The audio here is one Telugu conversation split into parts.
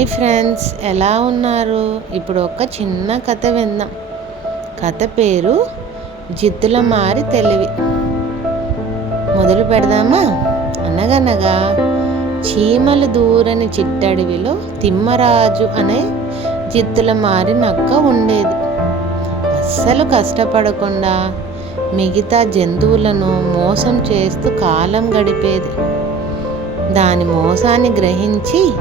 హాయ్ ఫ్రెండ్స్ ఎలా ఉన్నారు? ఇప్పుడు ఒక చిన్న కథ విందాం. కథ పేరు జిత్తుల మారి తెలివి. మొదలు పెడదామా? అనగనగా చీమలు దూరని చిట్టడవిలో తిమ్మరాజు అనే జిత్తుల మారి నక్క ఉండేది. అస్సలు కష్టపడకుండా మిగతా జంతువులను మోసం చేస్తూ కాలం గడిపేది. దాని మోసాన్ని గ్రహించి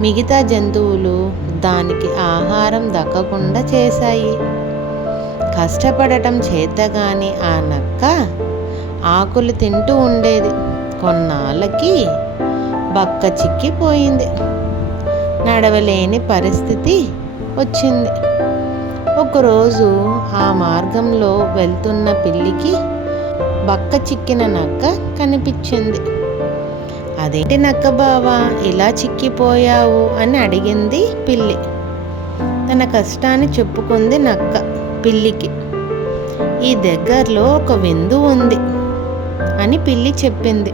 మిగతా జంతువులు దానికి ఆహారం దక్కకుండా చేశాయి. కష్టపడటం చేతగాని ఆ నక్క ఆకులు తింటూ ఉండేది. కొన్నాళ్ళకి బక్క చిక్కిపోయింది. నడవలేని పరిస్థితి వచ్చింది. ఒకరోజు ఆ మార్గంలో వెళ్తున్న పిల్లికి బక్క చిక్కిన నక్క కనిపించింది. అదేంటి నక్క బావా ఇలా చిక్కిపోయావు? అని అడిగింది పిల్లి. తన కష్టాన్ని చెప్పుకుంది నక్క పిల్లికి. ఈ దగ్గరలో ఒక విందు ఉంది అని పిల్లి చెప్పింది.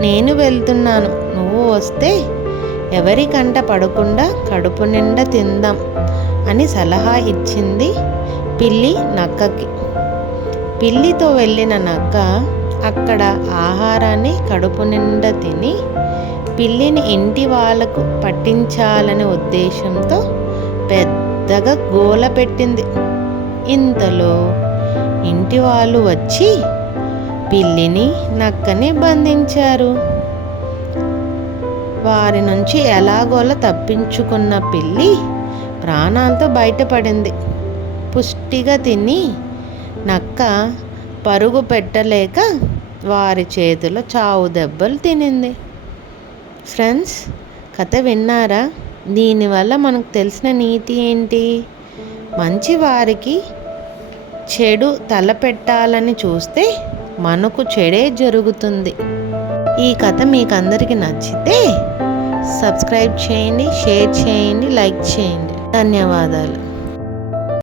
నేను వెళ్తున్నాను. నువ్వు వస్తే ఎవరి కంట పడకుండా కడుపు నిండా తిందాం అని సలహా ఇచ్చింది పిల్లి నక్కకి. పిల్లితో వెళ్ళిన నక్క అక్కడ ఆహారాన్ని కడుపు నిండా తిని పిల్లిని ఇంటి వాళ్ళకు పట్టించాలనే ఉద్దేశంతో పెద్దగా గోల పెట్టింది. ఇంతలో ఇంటి వాళ్ళు వచ్చి పిల్లిని నక్కని బంధించారు. వారి నుంచి ఎలాగోలా తప్పించుకున్న పిల్లి ప్రాణాలతో బయటపడింది. పుష్టిగా తిని నక్క పరుగు పెట్టలేక వారి చేతిలో చావు దెబ్బలు తినింది. ఫ్రెండ్స్ కథ విన్నారా? దీనివల్ల మనకు తెలిసిన నీతి ఏంటి? మంచి వారికి చెడు తలపెట్టాలని చూస్తే మనకు చెడే జరుగుతుంది. ఈ కథ మీకు అందరికీ నచ్చితే సబ్స్క్రైబ్ చేయండి షేర్ చేయండి లైక్ చేయండి. ధన్యవాదాలు.